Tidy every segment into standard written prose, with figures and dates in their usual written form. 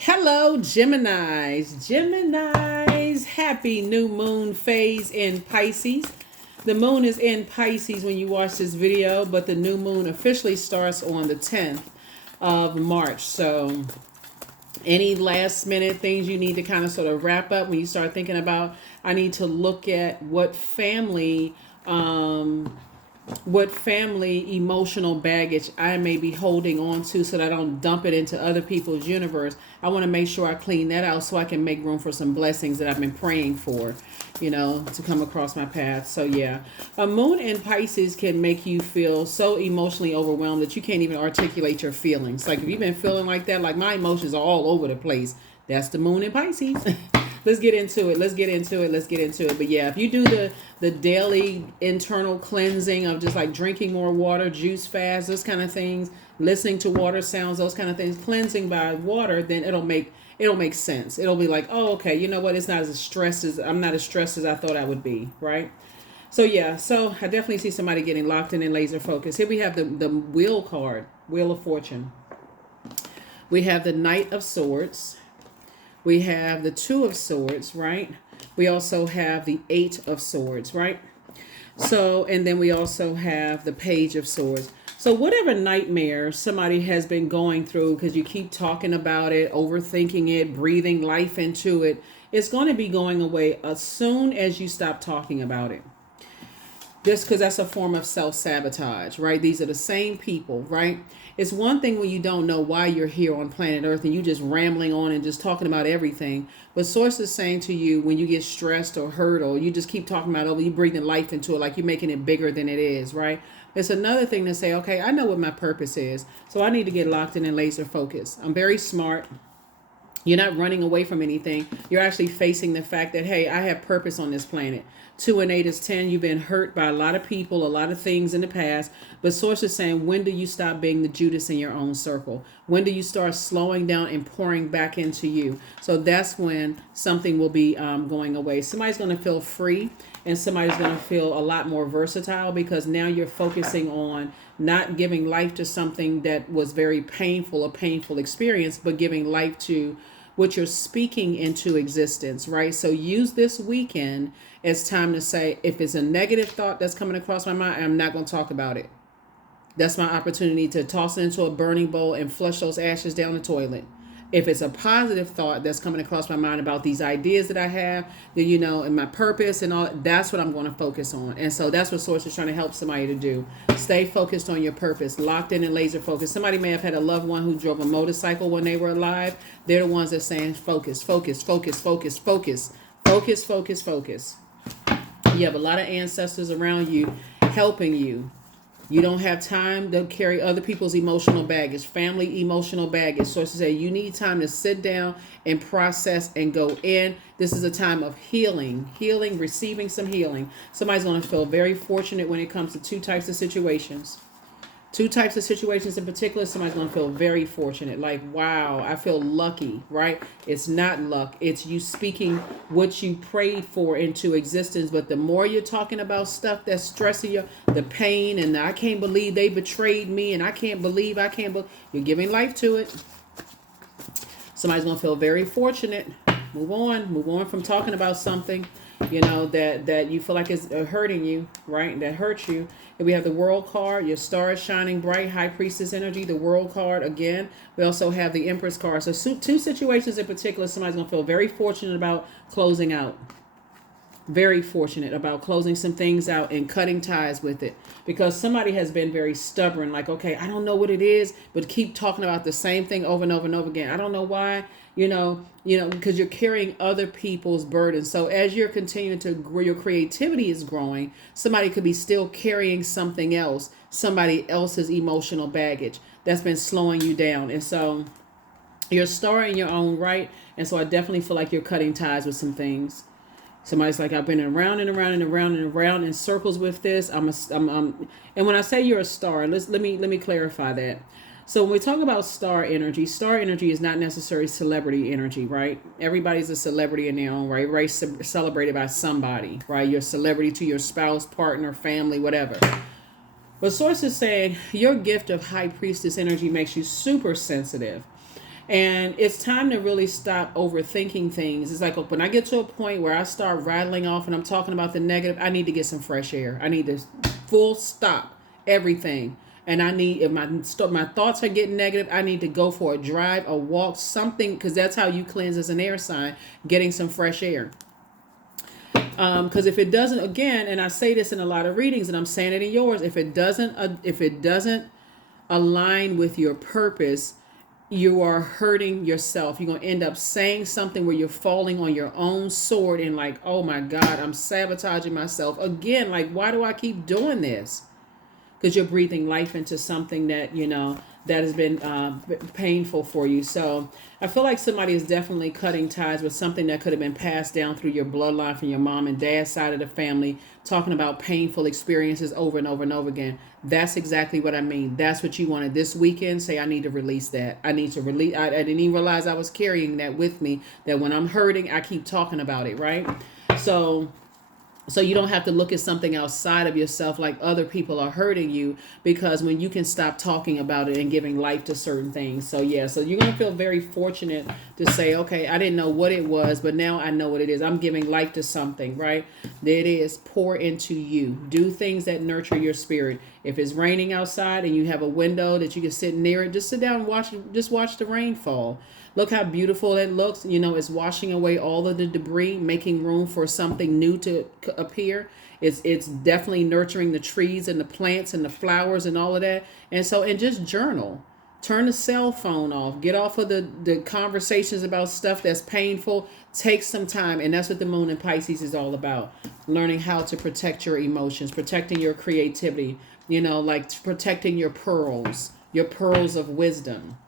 Hello, Geminis. Geminis, happy new moon phase in Pisces. The moon is in Pisces when you watch this video, but the new moon officially starts on the 10th of March. So, any last minute things you need to kind of sort of wrap up when you start thinking about, I need to look at what family emotional baggage I may be holding on to so that I don't dump it into other people's universe. I want to make sure I clean that out so I can make room for some blessings that I've been praying for, to come across my path. So yeah, a moon in Pisces can make you feel so emotionally overwhelmed that you can't even articulate your feelings. Like if you've been feeling like that, like my emotions are all over the place, that's the moon in Pisces. Let's get into it. But yeah, if you do the daily internal cleansing of just like drinking more water, juice fast, those kind of things, listening to water sounds, those kind of things, cleansing by water, then it'll make sense. It'll be like, oh, okay, you know what? It's not as stressed as I'm not as stressed as I thought I would be, right? So yeah, so I definitely see somebody getting locked in and laser focused. Here we have the wheel card, Wheel of Fortune. We have the Knight of Swords. We have the Two of Swords, right? We also have the Eight of Swords, right? So, and then we also have the Page of Swords. So whatever nightmare somebody has been going through, because you keep talking about it, overthinking it, breathing life into it, it's going to be going away as soon as you stop talking about it. Just because that's a form of self-sabotage, right? These are the same people, right? It's one thing when you don't know why you're here on planet Earth and you just rambling on and just talking about everything. But source is saying to you when you get stressed or hurt or you just keep talking about it, you breathing life into it like you're making it bigger than it is, right? It's another thing to say, okay, I know what my purpose is, so I need to get locked in and laser focused. I'm very smart. You're not running away from anything. You're actually facing the fact that, hey, I have purpose on this planet. 2 and 8 is 10. You've been hurt by a lot of people, a lot of things in the past. But Source is saying, when do you stop being the Judas in your own circle? When do you start slowing down and pouring back into you? So that's when something will be going away. Somebody's going to feel free and somebody's going to feel a lot more versatile because now you're focusing on not giving life to something that was very painful, a painful experience, but giving life to what you're speaking into existence, right? So use this weekend as time to say, if it's a negative thought that's coming across my mind, I'm not going to talk about it. That's my opportunity to toss it into a burning bowl and flush those ashes down the toilet. If it's a positive thought that's coming across my mind about these ideas that I have, and my purpose and all, that's what I'm going to focus on. And so that's what Source is trying to help somebody to do. Stay focused on your purpose, locked in and laser focused. Somebody may have had a loved one who drove a motorcycle when they were alive. They're the ones that are saying focus, focus, focus, focus, focus, focus, focus, focus. You have a lot of ancestors around you helping you. You don't have time to carry other people's emotional baggage, family emotional baggage. Sources say you need time to sit down and process and go in. This is a time of healing, receiving some healing. Somebody's going to feel very fortunate when it comes to two types of situations. Two types of situations in particular, somebody's going to feel very fortunate. Like, wow, I feel lucky, right? It's not luck. It's you speaking what you prayed for into existence. But the more you're talking about stuff that's stressing you, the pain, and I can't believe they betrayed me, and you're giving life to it. Somebody's going to feel very fortunate. Move on from talking about something that you feel like is hurting you, right? That hurts you. And we have the World card. Your star is shining bright. High Priestess energy. The World card again. We also have the Empress card. So two situations in particular, somebody's going to feel very fortunate about closing out. Very fortunate about closing some things out and cutting ties with it, because somebody has been very stubborn, like, okay, I don't know what it is, but keep talking about the same thing over and over and over again. I don't know why, because you're carrying other people's burdens. So as you're continuing to grow, your creativity is growing, somebody could be still carrying something else, somebody else's emotional baggage that's been slowing you down. And so you're a star in your own right. And so I definitely feel like you're cutting ties with some things. Somebody's like, I've been around and around and around and around in circles with this. And when I say you're a star, let me clarify that. So when we talk about star energy is not necessarily celebrity energy, right? Everybody's a celebrity in their own right? Everybody's celebrated by somebody, right? You're a celebrity to your spouse, partner, family, whatever. But Source is saying your gift of High Priestess energy makes you super sensitive. And it's time to really stop overthinking things. It's like when I get to a point where I start rattling off and I'm talking about the negative, I need to get some fresh air. I need to full stop everything. And I need, if my thoughts are getting negative, I need to go for a drive, a walk, something, because that's how you cleanse as an air sign, getting some fresh air. Because if it doesn't, again, and I say this in a lot of readings, and I'm saying it in yours, if it doesn't align with your purpose, you are hurting yourself. You're going to end up saying something where you're falling on your own sword and like, oh my God, I'm sabotaging myself. Again, like, why do I keep doing this? Because you're breathing life into something that, that has been painful for you. So I feel like somebody is definitely cutting ties with something that could have been passed down through your bloodline from your mom and dad's side of the family, talking about painful experiences over and over and over again. That's exactly what I mean. That's what you wanted this weekend. Say, I need to release that. I need to release. I didn't even realize I was carrying that with me, that when I'm hurting, I keep talking about it, right? So you don't have to look at something outside of yourself like other people are hurting you, because when you can stop talking about it and giving life to certain things. So yeah, so you're going to feel very fortunate to say, okay, I didn't know what it was, but now I know what it is. I'm giving life to something, right? There it is. Pour into you. Do things that nurture your spirit. If it's raining outside and you have a window that you can sit near it, just sit down and watch the rain fall. Look how beautiful it looks. It's washing away all of the debris, making room for something new to appear. It's definitely nurturing the trees and the plants and the flowers and all of that. And just journal. Turn the cell phone off. Get off of the conversations about stuff that's painful. Take some time. And that's what the moon in Pisces is all about. Learning how to protect your emotions, protecting your creativity, like protecting your pearls of wisdom.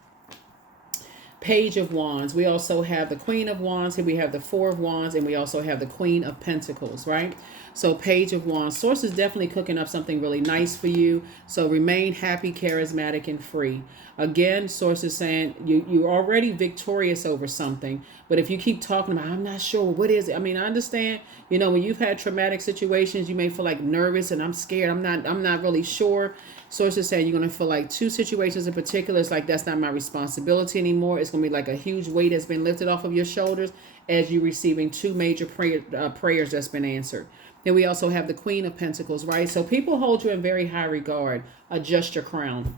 Page of Wands. We also have the Queen of Wands. Here we have the Four of Wands, and we also have the Queen of Pentacles, right? So Page of Wands. Source is definitely cooking up something really nice for you. So remain happy, charismatic, and free. Again, Source is saying you're already victorious over something. But if you keep talking about, I'm not sure, what is it? I mean, I understand, when you've had traumatic situations, you may feel like nervous and I'm scared. I'm not really sure. Source is saying you're going to feel like two situations in particular. It's like, that's not my responsibility anymore. It's going to be like a huge weight that's been lifted off of your shoulders as you're receiving two major prayers that's been answered. Then we also have the Queen of Pentacles, right? So people hold you in very high regard. Adjust your crown.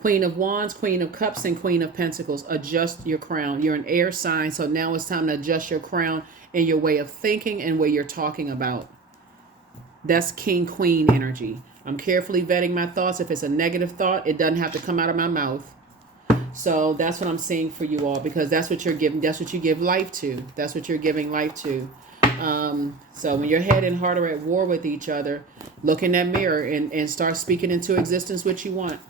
Queen of Wands, Queen of Cups, and Queen of Pentacles. Adjust your crown. You're an air sign, so now it's time to adjust your crown in your way of thinking and way you're talking about. That's King Queen energy. I'm carefully vetting my thoughts. If it's a negative thought, it doesn't have to come out of my mouth. So that's what I'm seeing for you all, because that's what you're giving. That's what you give life to. That's what you're giving life to. So when your head and heart are at war with each other, look in that mirror and start speaking into existence what you want.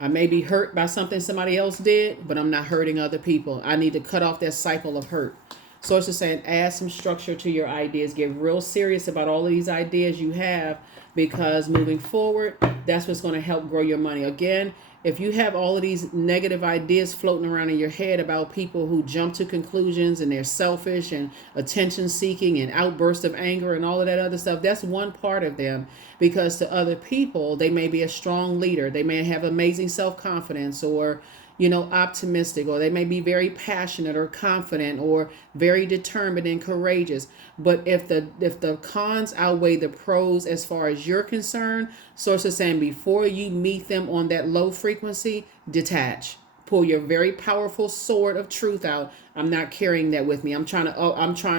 I may be hurt by something somebody else did, but I'm not hurting other people. I need to cut off that cycle of hurt. Source is saying add some structure to your ideas. Get real serious about all of these ideas you have, because moving forward, that's what's going to help grow your money. Again, if you have all of these negative ideas floating around in your head about people who jump to conclusions and they're selfish and attention seeking and outbursts of anger and all of that other stuff, that's one part of them. Because to other people, they may be a strong leader. They may have amazing self-confidence, or optimistic, or they may be very passionate or confident or very determined and courageous. But if the cons outweigh the pros as far as you're concerned, Source is saying before you meet them on that low frequency, detach. Pull your very powerful sword of truth out. I'm not carrying that with me. I'm trying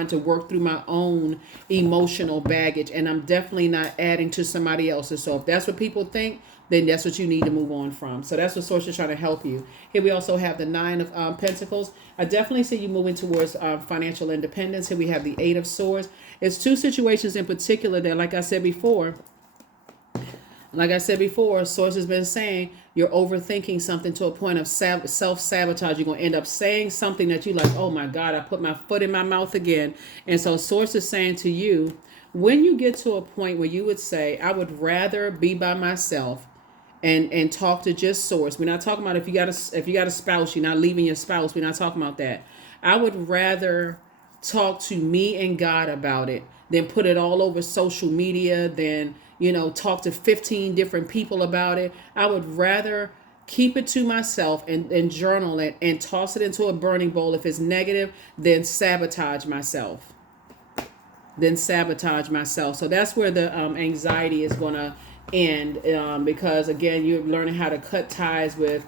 to work through my own emotional baggage, and I'm definitely not adding to somebody else's. So if that's what people think, then that's what you need to move on from. So that's what Source is trying to help you. Here we also have the Nine of Pentacles. I definitely see you moving towards financial independence. Here we have the Eight of Swords. It's two situations in particular that, like I said before, Source has been saying you're overthinking something to a point of self-sabotage. You're going to end up saying something that you like, oh my God, I put my foot in my mouth again. And so Source is saying to you, when you get to a point where you would say, I would rather be by myself and talk to just Source. We're not talking about if you got a spouse, you're not leaving your spouse. We're not talking about that. I would rather talk to me and God about it than put it all over social media, than talk to 15 different people about it. I would rather keep it to myself and journal it and toss it into a burning bowl. If it's negative, then sabotage myself. So that's where the anxiety is going to end, because again, you're learning how to cut ties with,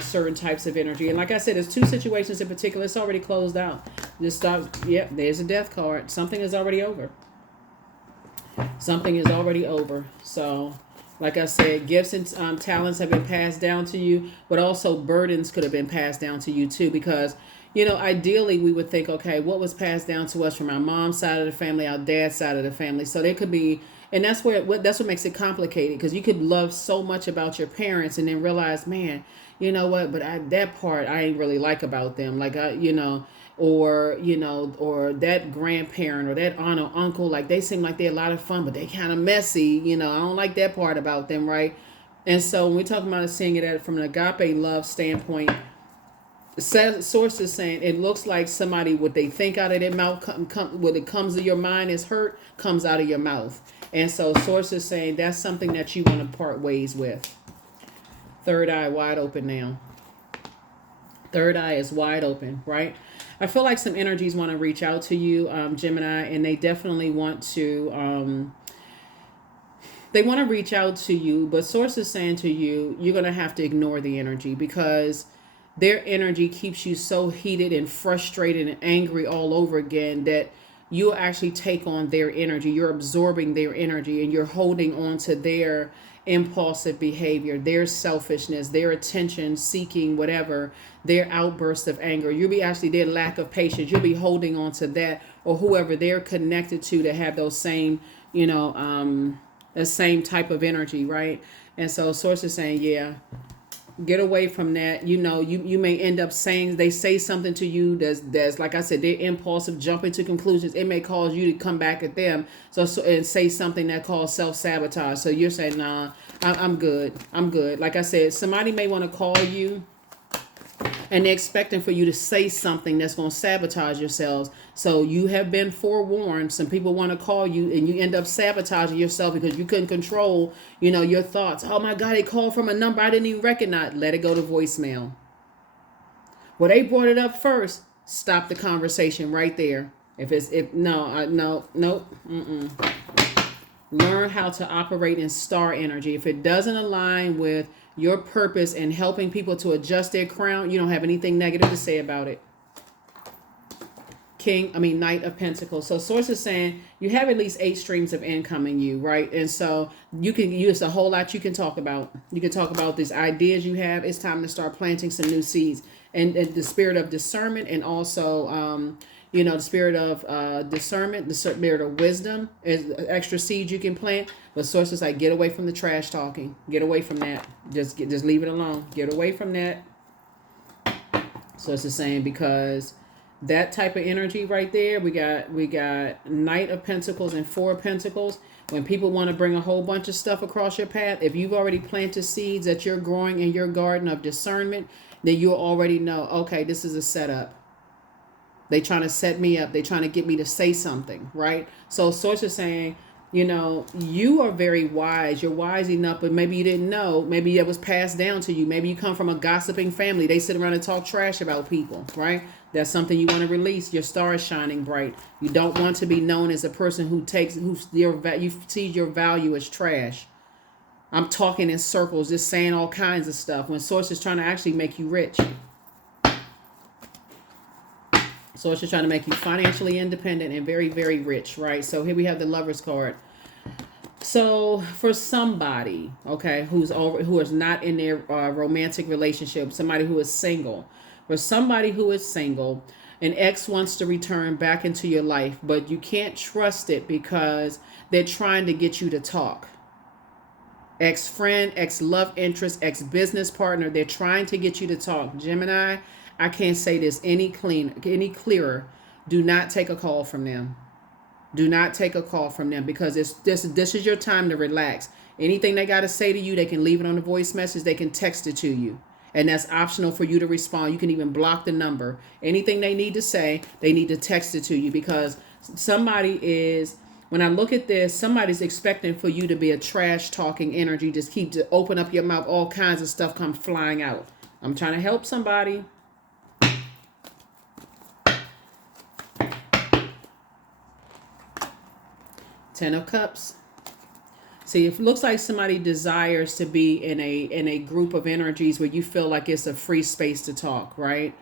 certain types of energy. And like I said, there's two situations in particular. It's already closed out. Just start. Yep, there's a death card. Something is already over. So like I said, gifts and talents have been passed down to you, but also burdens could have been passed down to you too, because ideally we would think, okay, what was passed down to us from our mom's side of the family, our dad's side of the family. So there could be, and that's what makes it complicated, because you could love so much about your parents and then realize, man, you know what, but that part I ain't really like about them. Like, or that grandparent or that aunt or uncle, like they seem like they're a lot of fun, but they kind of messy. I don't like that part about them, right? And so when we talk about seeing it from an agape love standpoint, sources saying it looks like somebody, what they think out of their mouth, what it comes to your mind is hurt, comes out of your mouth. And so sources saying that's something that you want to part ways with. Third eye wide open now. Third eye is wide open, right? I feel like some energies want to reach out to you, Gemini, and they definitely want to reach out to you, but sources saying to you, you're going to have to ignore the energy, because their energy keeps you so heated and frustrated and angry all over again that you'll actually take on their energy. You're absorbing their energy and you're holding on to their impulsive behavior, their selfishness, their attention seeking, whatever, their outburst of anger. You'll be actually their lack of patience. You'll be holding on to that, or whoever they're connected to have those same, the same type of energy, right? And so sources saying, yeah, get away from that. You may end up saying, they say something to you that's like I said, they're impulsive, jumping to conclusions. It may cause you to come back at them and say something that calls self-sabotage. So you're saying, nah, I'm good. Like I said, somebody may want to call you and they're expecting for you to say something that's going to sabotage yourselves. So you have been forewarned. Some people want to call you and you end up sabotaging yourself because you couldn't control, your thoughts. Oh my God, they called from a number I didn't even recognize. Let it go to voicemail. Well, they brought it up first. Stop the conversation right there. Nope. Learn how to operate in star energy. If it doesn't align with your purpose and helping people to adjust their crown, you don't have anything negative to say about it. Knight of Pentacles. So source is saying you have at least 8 streams of income in you, right? And so you can use a whole lot you can talk about. You can talk about these ideas you have. It's time to start planting some new seeds. And the spirit of discernment, and also the spirit of discernment, the spirit of wisdom is extra seeds you can plant. But sources like, get away from the trash talking. Get away from that. Just leave it alone. Get away from that. Sources saying, because that type of energy right there, we got Knight of Pentacles and 4 of Pentacles. When people want to bring a whole bunch of stuff across your path, if you've already planted seeds that you're growing in your garden of discernment, then you'll already know, okay, this is a setup. They trying to set me up. They trying to get me to say something, right? So source is saying, you are very wise. You're wise enough, but maybe you didn't know. Maybe it was passed down to you. Maybe you come from a gossiping family. They sit around and talk trash about people, right? That's something you want to release. Your star is shining bright. You don't want to be known as a person who sees your value as trash. I'm talking in circles, just saying all kinds of stuff when source is trying to actually make you rich. So it's just trying to make you financially independent and very, very rich, right? So here we have the Lover's card. So for somebody, okay, who is not in their romantic relationship, somebody who is single, for somebody who is single, an ex wants to return back into your life, but you can't trust it because they're trying to get you to talk. Ex-friend, ex-love interest, ex-business partner, they're trying to get you to talk. Gemini, I can't say this any clearer. Do not take a call from them. Do not take a call from them, because this is your time to relax. Anything they got to say to you, they can leave it on the voice message. They can text it to you. And that's optional for you to respond. You can even block the number. Anything they need to say, they need to text it to you, because somebody is When I look at this, somebody's expecting for you to be a trash talking energy. Just keep to open up your mouth, all kinds of stuff come flying out. I'm trying to help somebody. Ten of Cups. See, it looks like somebody desires to be in a group of energies where you feel like it's a free space to talk, right?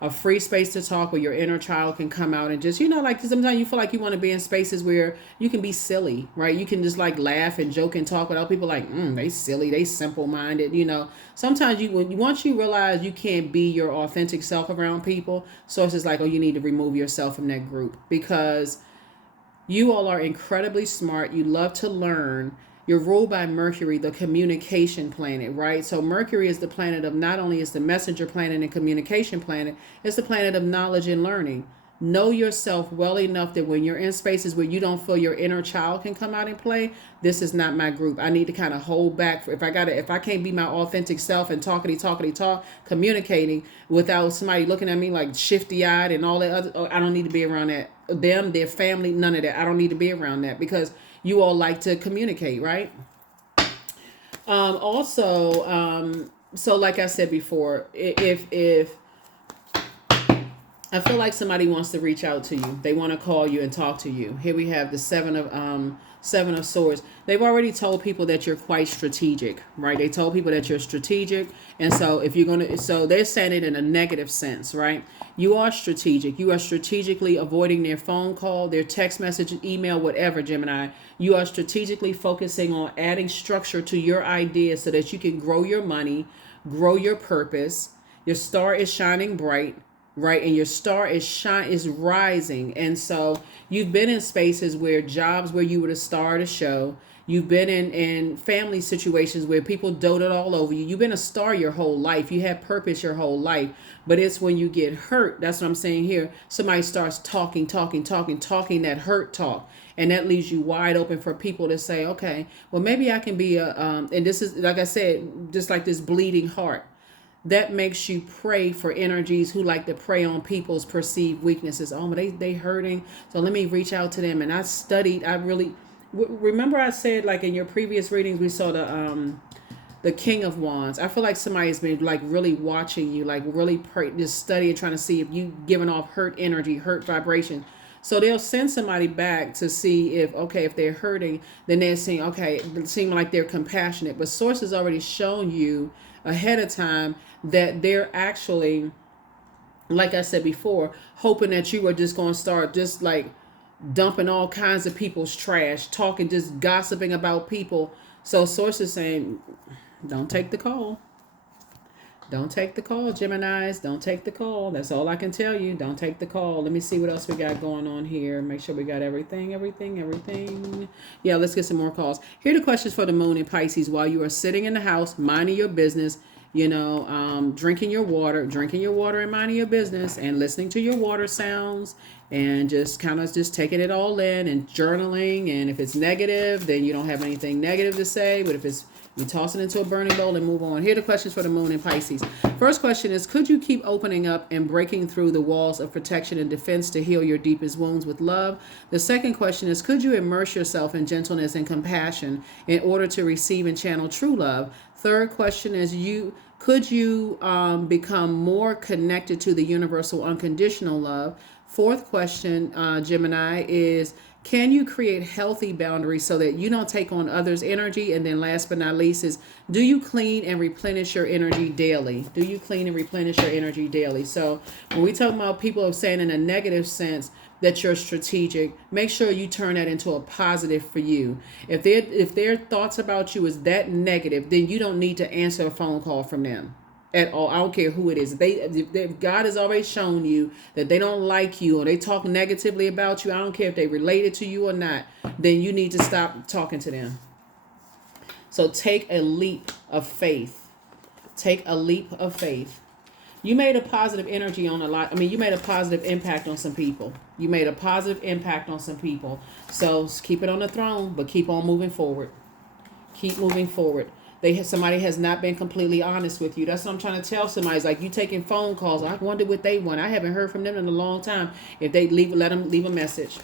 A free space to talk where your inner child can come out and just, like sometimes you feel like you want to be in spaces where you can be silly, right? You can just like laugh and joke and talk without people like, they silly, they simple minded, Sometimes once you realize you can't be your authentic self around people, so it's just like, oh, you need to remove yourself from that group because you all are incredibly smart. You love to learn. You're ruled by Mercury, the communication planet, right? So Mercury is the planet of, not only is the messenger planet and communication planet, it's the planet of knowledge and learning. Know yourself well enough that when you're in spaces where you don't feel your inner child can come out and play, this is not my group. I need to kind of hold back. If I can't be my authentic self and talk, communicating without somebody looking at me like shifty eyed and all that other, I don't need to be around that. Them, their family, none of that. I don't need to be around that because you all like to communicate, right? So like I said before, if I feel like somebody wants to reach out to you, they want to call you and talk to you. Here we have the Seven of Swords. They've already told people that you're quite strategic, right? They told people that you're strategic, and so so they're saying it in a negative sense, right? You are strategic. You are strategically avoiding their phone call, their text message, email, whatever, Gemini. You are strategically focusing on adding structure to your ideas so that you can grow your money, grow your purpose. Your star is shining bright, right? And your star is rising. And so you've been in spaces where jobs where you were the star of the show. You've been in family situations where people doted all over you. You've been a star your whole life. You had purpose your whole life. But it's when you get hurt, that's what I'm saying here. Somebody starts talking that hurt talk. And that leaves you wide open for people to say, okay, well, maybe I can be and this is, like I said, just like this bleeding heart. That makes you pray for energies who like to prey on people's perceived weaknesses. Oh, they hurting. So let me reach out to them. And remember I said, like in your previous readings, we saw the King of Wands. I feel like somebody's been like really watching you, like really just studying, trying to see if you giving off hurt energy, hurt vibration. So they'll send somebody back to see if they're hurting, then they're saying, okay, it seem like they're compassionate. But Source has already shown you ahead of time that they're actually, like I said before, hoping that you are just going to start just like dumping all kinds of people's trash, talking, just gossiping about people. So Source is saying, don't take the call. Don't take the call, Geminis. Don't take the call. That's all I can tell you. Don't take the call. Let me see what else we got going on here. Make sure we got everything. Yeah, let's get some more calls. Here are the questions for the moon in Pisces while you are sitting in the house, minding your business, drinking your water and minding your business and listening to your water sounds and just kind of just taking it all in and journaling. And if it's negative, then you don't have anything negative to say. But if it's, you toss it into a burning bowl and move on. Here are the questions for the moon in Pisces. First question is, could you keep opening up and breaking through the walls of protection and defense to heal your deepest wounds with love? The second question is, could you immerse yourself in gentleness and compassion in order to receive and channel true love? Third question is, could you become more connected to the universal unconditional love? Fourth question, Gemini, is, can you create healthy boundaries so that you don't take on others' energy? And then last but not least is, do you clean and replenish your energy daily? So when we talk about people saying in a negative sense that you're strategic, make sure you turn that into a positive for you. If their thoughts about you is that negative, then you don't need to answer a phone call from them at all. I don't care who it is. If God has already shown you that they don't like you or they talk negatively about you, I don't care if they related to you or not, then you need to stop talking to them. So take a leap of faith. You made a positive energy on you made a positive impact on some people. So keep it on the throne, but keep on moving forward. Somebody has not been completely honest with you. That's what I'm trying to tell somebody. It's like you taking phone calls. I wonder what they want. I haven't heard from them in a long time. If they let them leave a message.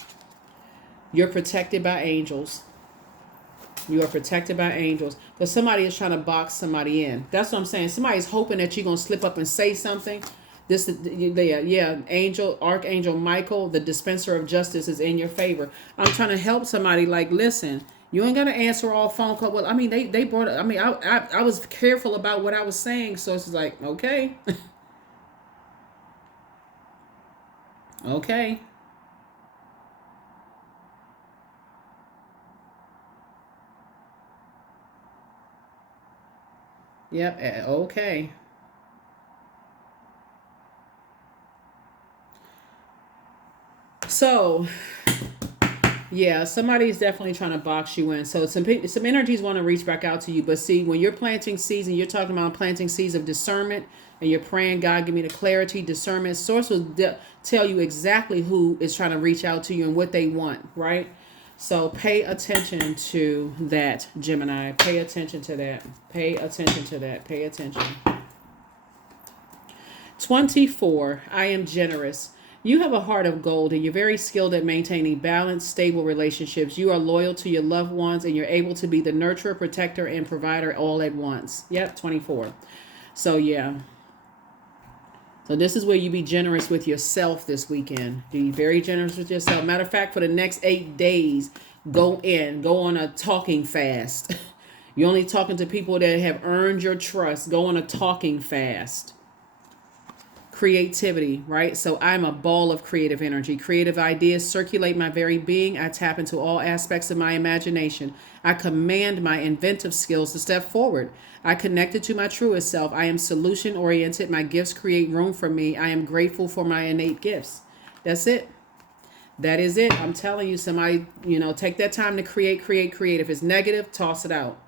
You're protected by angels. You are protected by angels. But somebody is trying to box somebody in. That's what I'm saying. Somebody's hoping that you're going to slip up and say something. Angel, Archangel Michael, the dispenser of justice, is in your favor. I'm trying to help somebody. Like, listen, you ain't gonna answer all phone calls. Well, I mean, they brought. I mean, I was careful about what I was saying, so it's like, okay, okay, yep, okay. So yeah, somebody's definitely trying to box you in. So some energies want to reach back out to you, but see, when you're planting seeds and you're talking about planting seeds of discernment, and you're praying, God, give me the clarity, discernment. Source will tell you exactly who is trying to reach out to you and what they want, right? So pay attention to that, Gemini. Pay attention to that. Pay attention to that. Pay attention. 24. I am generous. You have a heart of gold and you're very skilled at maintaining balanced, stable relationships. You are loyal to your loved ones and you're able to be the nurturer, protector, and provider all at once. Yep, 24. So, yeah. So this is where you be generous with yourself this weekend. Be very generous with yourself. Matter of fact, for the next 8 days, go on a talking fast. You're only talking to people that have earned your trust. Go on a talking fast. Creativity, right? So I'm a ball of creative energy. Creative ideas circulate my very being. I tap into all aspects of my imagination. I command my inventive skills to step forward. I connected to my truest self. I am solution oriented. My gifts create room for me. I am grateful for my innate gifts. That's it. That is it. I'm telling you, somebody, take that time to create. If it's negative, toss it out.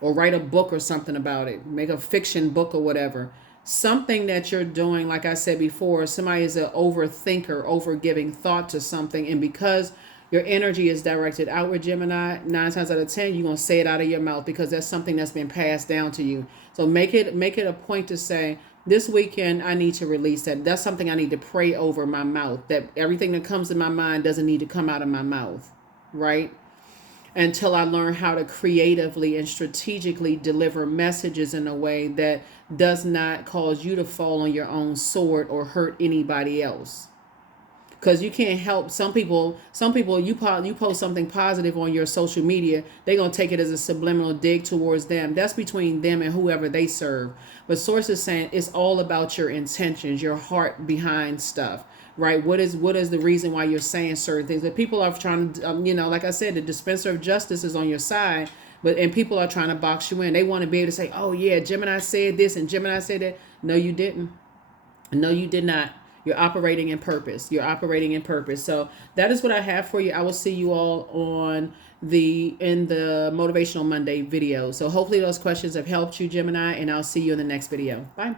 Or write a book or something about it. Make a fiction book or whatever. Something that you're doing, like I said before, somebody is an overthinker, over giving thought to something. And because your energy is directed outward, Gemini, 9 times out of 10, you're going to say it out of your mouth because that's something that's been passed down to you. So make it a point to say, this weekend, I need to release that. That's something I need to pray over my mouth, that everything that comes to my mind doesn't need to come out of my mouth, right? Until I learn how to creatively and strategically deliver messages in a way that does not cause you to fall on your own sword or hurt anybody else. Because you can't help some people. You post something positive on your social media, they're going to take it as a subliminal dig towards them. That's between them and whoever they serve. But Source is saying it's all about your intentions, your heart behind stuff. Right? What is the reason why you're saying certain things? But people are trying to, like I said, the dispenser of justice is on your side, and people are trying to box you in. They want to be able to say, oh yeah, Gemini said this and Gemini said that. No, you didn't. No, you did not. You're operating in purpose. You're operating in purpose. So that is what I have for you. I will see you all in the Motivational Monday video. So hopefully those questions have helped you, Gemini, and I'll see you in the next video. Bye.